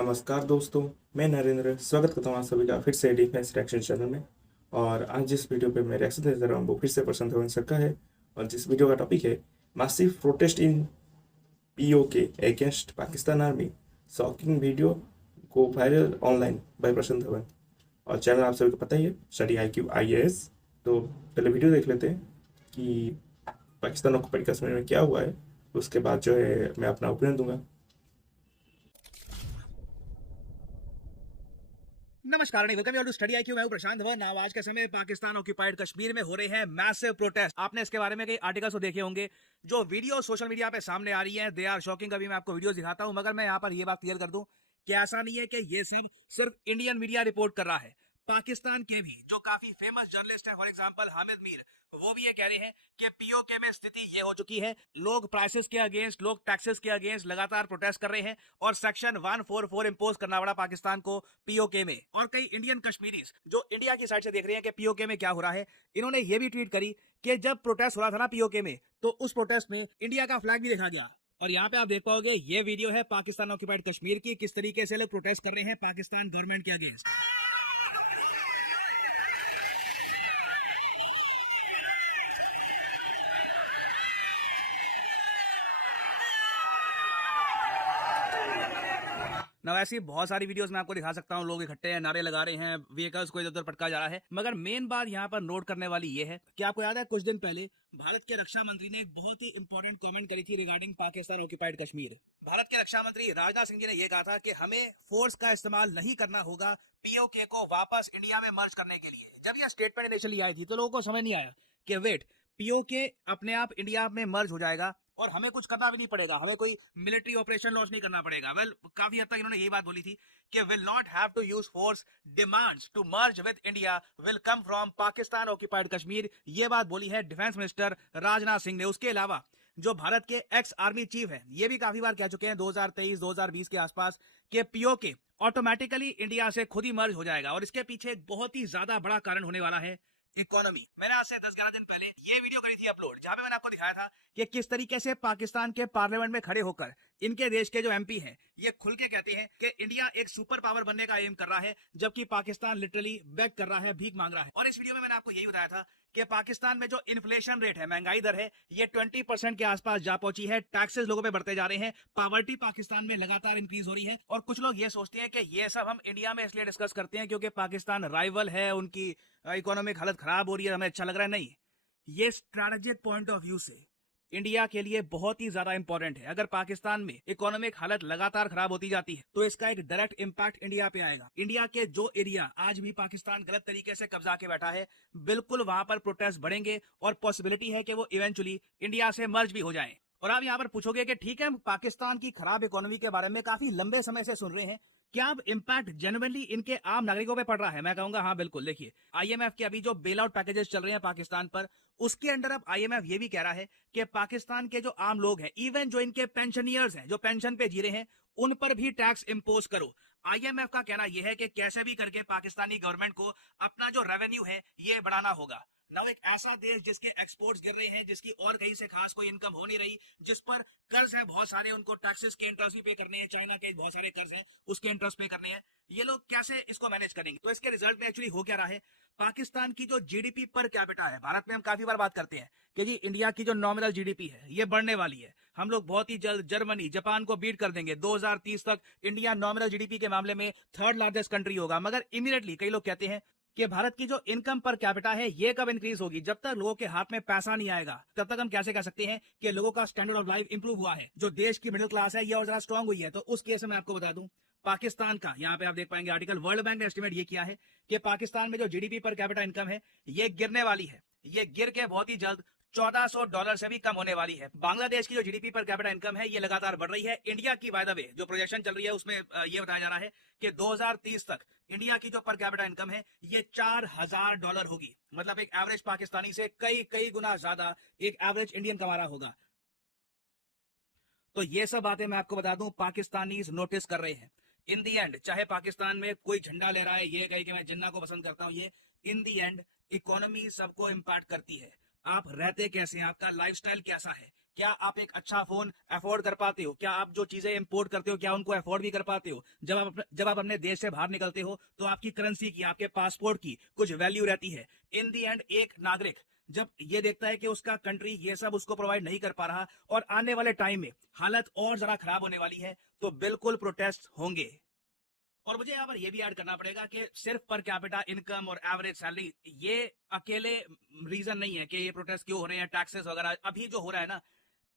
नमस्कार दोस्तों, मैं नरेंद्र स्वागत करता हूँ आप सभी का फिर से डिफेंस रिएक्शन चैनल में। और आज जिस वीडियो पे मैं रिएक्शन दे रहा हूँ वो फिर से प्रशांत धवन सर का है। और जिस वीडियो का टॉपिक है massive protest in PoK against Pakistan army, shocking video को वायरल ऑनलाइन बाय प्रशांत धवन। और चैनल आप सभी को पता ही है, स्टडी IQ IAS। तो पहले वीडियो देख लेते हैं कि पाकिस्तान ऑक्युपाइड कश्मीर में क्या हुआ है, उसके बाद जो है मैं अपना ओपिनियन दूंगा। नमस्कार नहीं वेलकम टू स्टडी आईक्यू। मैं हूं प्रशांत धवन। आज के समय पाकिस्तान ऑक्यूपाइड कश्मीर में हो रहे हैं मैसिव प्रोटेस्ट। आपने इसके बारे में कई आर्टिकल्स तो देखे होंगे। जो वीडियो सोशल मीडिया पे सामने आ रही है दे आर शॉकिंग। अभी मैं आपको वीडियो दिखाता हूं, मगर मैं यहाँ पर ये बात क्लियर कर दूं कि ऐसा नहीं है कि ये सब सिर्फ इंडियन मीडिया रिपोर्ट कर रहा है। पाकिस्तान के भी जो काफी फेमस जर्नलिस्ट हैं, फॉर एग्जांपल हामिद मीर, वो भी ये कह रहे हैं कि पीओके में स्थिति ये हो चुकी है। लोग प्राइसेस के अगेंस्ट, लोग टैक्सेस के अगेंस्ट लगातार प्रोटेस्ट कर रहे हैं और सेक्शन 144 इंपोज करना पड़ा पाकिस्तान को पीओके में। और कई इंडियन कश्मीरीज जो इंडिया की साइड से देख रहे हैं कि पीओके में क्या हो रहा है, इन्होंने ये भी ट्वीट करी कि जब प्रोटेस्ट हो रहा था ना पीओके में, तो उस प्रोटेस्ट में इंडिया का फ्लैग भी देखा गया। और यहाँ पे आप देख पाओगे, ये वीडियो है पाकिस्तान ऑक्यूपाइड कश्मीर की, किस तरीके से लोग प्रोटेस्ट कर रहे हैं पाकिस्तान गवर्नमेंट के अगेंस्ट। ना ऐसी बहुत सारी वीडियोस मैं आपको दिखा सकता हूँ। लोग इकट्ठे हैं, नारे लगा रहे हैं, व्हीकल्स को इधर उधर पटका जा रहा है। मगर मेन बात यहाँ पर नोट करने वाली ये है कि आपको याद है कुछ दिन पहले भारत के रक्षा मंत्री ने एक बहुत ही इंपॉर्टेंट कमेंट करी थी रिगार्डिंग पाकिस्तान ऑक्यूपाइड कश्मीर। भारत के रक्षा मंत्री राजनाथ सिंह जी ने यह कहा था कि हमें फोर्स का इस्तेमाल नहीं करना होगा पीओके को वापस इंडिया में मर्ज करने के लिए। जब यह स्टेटमेंट इनिशियली आई थी तो लोगों को समझ नहीं आया कि वेट, पीओके अपने आप इंडिया में मर्ज हो जाएगा और हमें कुछ करना भी नहीं पड़ेगा, हमें कोई मिलिट्री ऑपरेशन लॉन्च नहीं करना पड़ेगा। वेल, काफी हद तक इन्होंने यही बात बोली थी कि will not have to use force, demands to merge with India will come from Pakistan occupied Kashmir. ये बात बोली है डिफेंस मिनिस्टर राजनाथ सिंह ने। उसके अलावा जो भारत के एक्स आर्मी चीफ है, ये भी काफी बार कह चुके हैं 2023-2020 के आसपास कि पीओके ऑटोमेटिकली इंडिया से खुद ही मर्ज हो जाएगा। और इसके पीछे एक बहुत ही ज्यादा बड़ा कारण होने वाला है इकोनॉमी। मैंने आज से 10-11 दिन पहले ये वीडियो करी थी अपलोड, जहां पे मैंने आपको दिखाया था कि किस तरीके से पाकिस्तान के पार्लियामेंट में खड़े होकर इनके देश के जो एमपी हैं ये खुल के कहते हैं कि इंडिया एक सुपर पावर बनने का एम कर रहा है, जबकि पाकिस्तान लिटरली बैक कर रहा है, भीख मांग रहा है। और इस वीडियो में मैंने आपको यही बताया था कि पाकिस्तान में जो इन्फ्लेशन रेट है, महंगाई दर है, ये 20% के आसपास जा पहुंची है। टैक्सेस लोगों पे बढ़ते जा रहे हैं, पावर्टी पाकिस्तान में लगातार इंक्रीज हो रही है। और कुछ लोग ये सोचते हैं कि ये सब हम इंडिया में इसलिए डिस्कस करते हैं क्योंकि पाकिस्तान राइवल है, उनकी इकोनॉमिक हालत खराब हो रही है, हमें अच्छा लग रहा है। नहीं, ये स्ट्रैटेजिक पॉइंट ऑफ व्यू से इंडिया के लिए बहुत ही ज्यादा इंपॉर्टेंट है। अगर पाकिस्तान में इकोनॉमिक हालत लगातार खराब होती जाती है तो इसका एक डायरेक्ट इंपैक्ट इंडिया पे आएगा। इंडिया के जो एरिया आज भी पाकिस्तान गलत तरीके से कब्जा के बैठा है, बिल्कुल वहां पर प्रोटेस्ट बढ़ेंगे और पॉसिबिलिटी है कि वो इवेंचुअली इंडिया से मर्ज भी हो जाए। और आप यहाँ पर पूछोगे कि ठीक है, हम पाकिस्तान की खराब इकोनॉमी के बारे में काफी लंबे समय से सुन रहे हैं, क्या अब इंपैक्ट जेन्युइनली इनके आम नागरिकों पे पड़ रहा है? मैं कहूंगा हाँ बिल्कुल। देखिए, आईएमएफ के अभी जो बेल आउट पैकेजेस चल रहे हैं पाकिस्तान पर, उसके अंडर अब आईएमएफ ये भी कह रहा है कि पाकिस्तान के जो आम लोग हैं, इवन जो इनके पेंशनियर्स हैं, जो पेंशन पे जी रहे हैं, उन पर भी टैक्स इंपोज करो। आईएमएफ का कहना यह है कि कैसे भी करके पाकिस्तानी गवर्नमेंट को अपना जो रेवेन्यू है ये बढ़ाना होगा। ना एक ऐसा देश जिसके एक्सपोर्ट्स गिर रहे हैं, जिसकी और कहीं से खास कोई इनकम हो नहीं रही, जिस पर कर्ज है बहुत सारे, उनको टैक्सेस के इंटरेस्ट भी पे करने हैं, चाइना के बहुत सारे कर्ज हैं उसके इंटरेस्ट पे करने हैं, ये लोग कैसे इसको मैनेज करेंगे? तो इसके रिजल्ट में एक्चुअली हो क्या रहा है, पाकिस्तान की जो जीडीपी पर कैपिटा है, भारत में हम काफी बार बात करते हैं कि जी इंडिया की जो नॉमिनल जीडीपी है ये बढ़ने वाली है, हम लोग बहुत ही जल्द जर्मनी, जापान को बीट कर देंगे। 2030 तक इंडिया नॉमिनल जीडीपी के मामले में थर्ड लार्जेस्ट कंट्री होगा। मगर इमीडिएटली कई लोग कहते हैं कि भारत की जो इनकम पर कैपिटा है ये कब इंक्रीज होगी? जब तक लोगों के हाथ में पैसा नहीं आएगा तब तक हम कैसे कह सकते हैं कि लोगों का स्टैंडर्ड ऑफ लाइफ इंप्रूव हुआ है, जो देश की मिडिल क्लास है ये और ज्यादा स्ट्रांग हुई है। तो उस केस में आपको बता दूं, पाकिस्तान का, यहाँ पे आप देख पाएंगे आर्टिकल, वर्ल्ड बैंक ने एस्टिमेट ये किया है कि पाकिस्तान में जो जीडीपी पर कैपिटा इनकम है ये गिरने वाली है। ये गिर के बहुत ही जल्द $1400 से भी कम होने वाली है। बांग्लादेश की जो जीडीपी पर कैपिटा इनकम है ये लगातार बढ़ रही है। इंडिया की बाय द वे जो प्रोजेक्शन चल रही है उसमें ये बताया जा रहा है कि 2030 तक इंडिया की जो पर कैपिटा इनकम है ये $4000 होगी। मतलब एक एवरेज पाकिस्तानी से कई कई गुना ज्यादा एक एवरेज इंडियन कमा रहा होगा। तो ये सब बातें मैं आपको बता दूं, पाकिस्तानी नोटिस कर रहे हैं। इन दी एंड, चाहे पाकिस्तान में कोई झंडा ले रहा है, ये कहे कि मैं जिन्ना को पसंद करता हूं, ये इन दी एंड इकोनॉमी सबको इंपैक्ट करती है। आप रहते कैसे हैं, आपका लाइफस्टाइल कैसा है, क्या आप एक अच्छा फोन अफोर्ड कर पाते हो? क्या आप जो चीजें इंपोर्ट करते हो क्या उनको अफोर्ड भी कर पाते हो? जब आप अपने देश से बाहर निकलते हो तो आपकी करेंसी की, आपके पासपोर्ट की कुछ वैल्यू रहती है। इन दी एंड एक नागरिक जब ये देखता है कि उसका कंट्री ये सब उसको प्रोवाइड नहीं कर पा रहा और आने वाले टाइम में हालत और जरा खराब होने वाली है, तो बिल्कुल प्रोटेस्ट होंगे। और मुझे यहाँ पर यह भी ऐड करना पड़ेगा कि सिर्फ पर कैपिटा इनकम और एवरेज सैलरी ये अकेले रीजन नहीं है कि ये प्रोटेस्ट क्यों हो रहे हैं। टैक्सेस वगैरह अभी जो हो रहा है ना,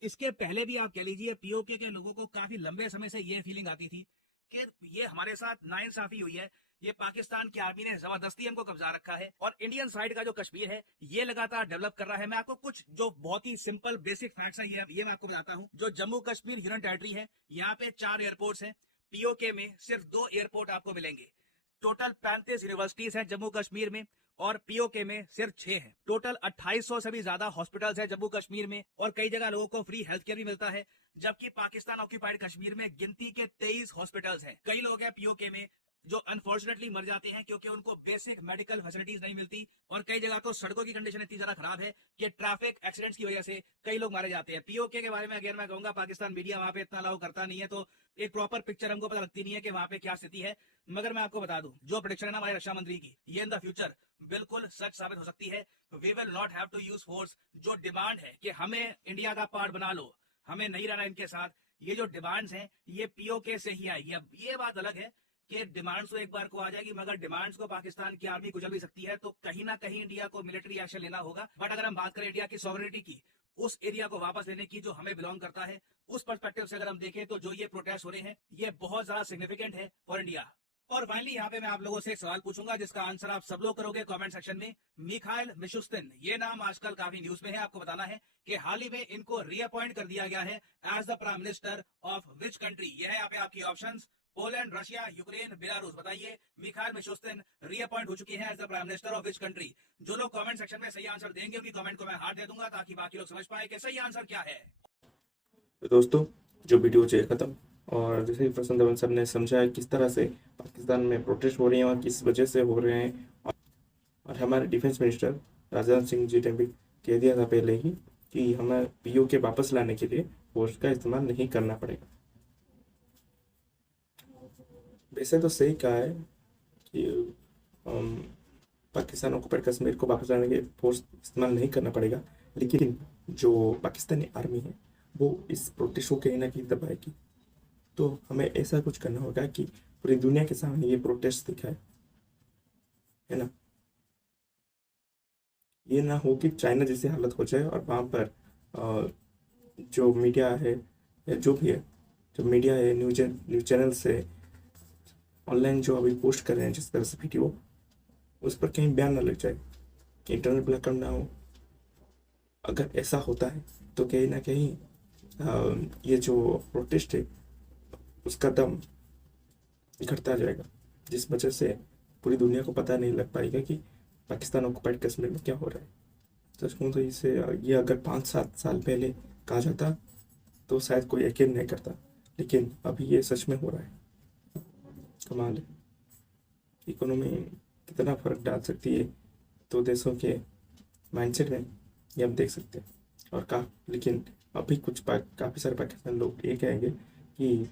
इसके पहले भी आप कह लीजिए पीओके के लोगों को काफी लंबे समय से ये फीलिंग आती थी कि ये हमारे साथ नाइंसाफी हुई है, ये पाकिस्तान की आर्मी ने जबरदस्ती हमको कब्जा रखा है और इंडियन साइड का जो कश्मीर है ये लगातार डेवलप कर रहा है। मैं आपको कुछ जो बहुत ही सिंपल बेसिक फैक्ट्स है ये मैं आपको बताता हूँ। जो जम्मू कश्मीर यूनियन टेरिटरी है, यहाँ पे 4 एयरपोर्ट्स हैं। पीओके में सिर्फ 2 एयरपोर्ट आपको मिलेंगे। टोटल 35 यूनिवर्सिटीज हैं जम्मू कश्मीर में और पीओके में सिर्फ 6 हैं। टोटल 2800 से भी ज्यादा हॉस्पिटल्स हैं जम्मू कश्मीर में और कई जगह लोगों को फ्री हेल्थ केयर भी मिलता है, जबकि पाकिस्तान ऑक्यूपाइड कश्मीर में गिनती के 23 हॉस्पिटल्स हैं। कई लोग हैं पीओके में जो अनफॉर्चुनेटली मर जाते हैं क्योंकि उनको बेसिक मेडिकल फैसिलिटीज नहीं मिलती और कई जगह तो सड़कों की कंडीशन इतनी ज्यादा खराब है कि ट्रैफिक एक्सीडेंट्स की वजह से कई लोग मारे जाते हैं। पीओके के बारे में अगेन मैं कहूंगा पाकिस्तान मीडिया वहां पे इतना अलाउ करता नहीं है, तो एक प्रॉपर पिक्चर हमको पता लगती नहीं है कि वहां पे क्या स्थिति है। मगर मैं आपको बता दूं, जो प्रेडिक्शन है ना हमारे रक्षा मंत्री की, ये इन द फ्यूचर बिल्कुल सच साबित हो सकती है। We will not have to use force. जो डिमांड है कि हमें इंडिया का पार्ट बना लो, हमें नहीं रहना इनके साथ, ये जो डिमांड्स हैं ये पीओके से ही आएगी। अब ये बात अलग है कि डिमांड्स तो एक बार को आ जाएगी, मगर डिमांड्स को पाकिस्तान की आर्मी कुचल भी सकती है, तो कहीं ना कहीं इंडिया को मिलिट्री एक्शन लेना होगा। बट अगर हम बात करें इंडिया की सॉवरेनिटी की, उस एरिया को वापस लेने की जो हमें बिलोंग करता है, उस पर्सपेक्टिव से अगर हम देखें तो जो ये प्रोटेस्ट हो रहे हैं ये बहुत ज्यादा सिग्निफिकेंट है फॉर इंडिया। और फाइनली यहाँ पे मैं आप लोगों से एक सवाल पूछूंगा जिसका आंसर आप सब लोग करोगे कमेंट सेक्शन में। मिखाइल मिशुस्तिन, ये नाम आजकल काफी न्यूज में है। आपको बताना है कि हाल ही में इनको रीअपॉइंट कर दिया गया है as the prime minister of which country. यह है यहाँ पे आपकी options, Poland, Russia, Ukraine, Belarus. बताइए मिखाइल मिशुस्तिन रीअपॉइंट हो चुके हैं as the prime minister of which country. जो लोग कमेंट सेक्शन में सही आंसर देंगे उनकी कमेंट को मैं हार्ट दे दूंगा ताकि बाकी लोग समझ पाए कि सही आंसर क्या है। तो दोस्तों, जो वीडियो चाहिए खत्म, और जैसे ही प्रसन्न धवन सर ने समझाया किस तरह से पाकिस्तान में प्रोटेस्ट हो रही हैं और किस वजह से हो रहे हैं, और हमारे डिफेंस मिनिस्टर राजनाथ सिंह जी ने भी कह दिया था पहले ही कि हमें पीओके वापस लाने के लिए फोर्स का इस्तेमाल नहीं करना पड़ेगा। वैसे तो सही कहा है कि पाकिस्तान ऑक्युपाइड कश्मीर को वापस लाने के लिए फोर्स इस्तेमाल नहीं करना पड़ेगा, लेकिन जो पाकिस्तानी आर्मी है वो इस प्रोटेस्ट को कहीं ना कहीं दबाएगी। तो हमें ऐसा कुछ करना होगा कि पूरी दुनिया के सामने ये प्रोटेस्ट दिखाए, है ना। ये ना हो कि चाइना जैसी हालत हो जाए और वहाँ पर जो मीडिया है या जो भी है, जो मीडिया है, न्यूज चैनल से ऑनलाइन जो अभी पोस्ट कर रहे हैं जिस तरह से वीडियो, उस पर कहीं बयान ना लग जाए, इंटरनेट ब्लैकआउट ना हो। अगर ऐसा होता है तो कहीं ना कहीं ये जो प्रोटेस्ट है उसका दम घटता जाएगा, जिस वजह से पूरी दुनिया को पता नहीं लग पाएगा कि पाकिस्तान ऑक्युपाइड कश्मीर में क्या हो रहा है। सच कहूँ तो ये अगर 5-7 साल पहले कहा जाता तो शायद कोई यकीन नहीं करता, लेकिन अभी ये सच में हो रहा है। कमाल है, इकोनॉमी कितना फर्क डाल सकती है तो देशों के माइंडसेट में, ये हम देख सकते हैं। और लेकिन अभी काफ़ी सारे पाकिस्तान लोग ये कहेंगे कि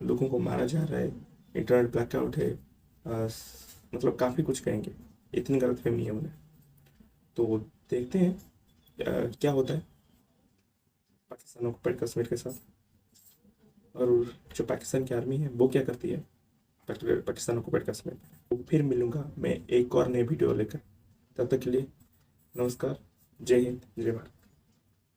लोगों को मारा जा रहा है, इंटरनेट ब्लैकआउट है, मतलब काफ़ी कुछ कहेंगे। इतनी गलतफहमी है उन्हें। तो देखते हैं क्या होता है पाकिस्तान ऑक्युपाइड कश्मीर के साथ, और जो पाकिस्तान की आर्मी है वो क्या करती है पाकिस्तान ऑक्युपाइड कश्मीर। तो फिर मिलूंगा मैं एक और नए वीडियो लेकर। तब तक के लिए नमस्कार, जय हिंद, जय भारत।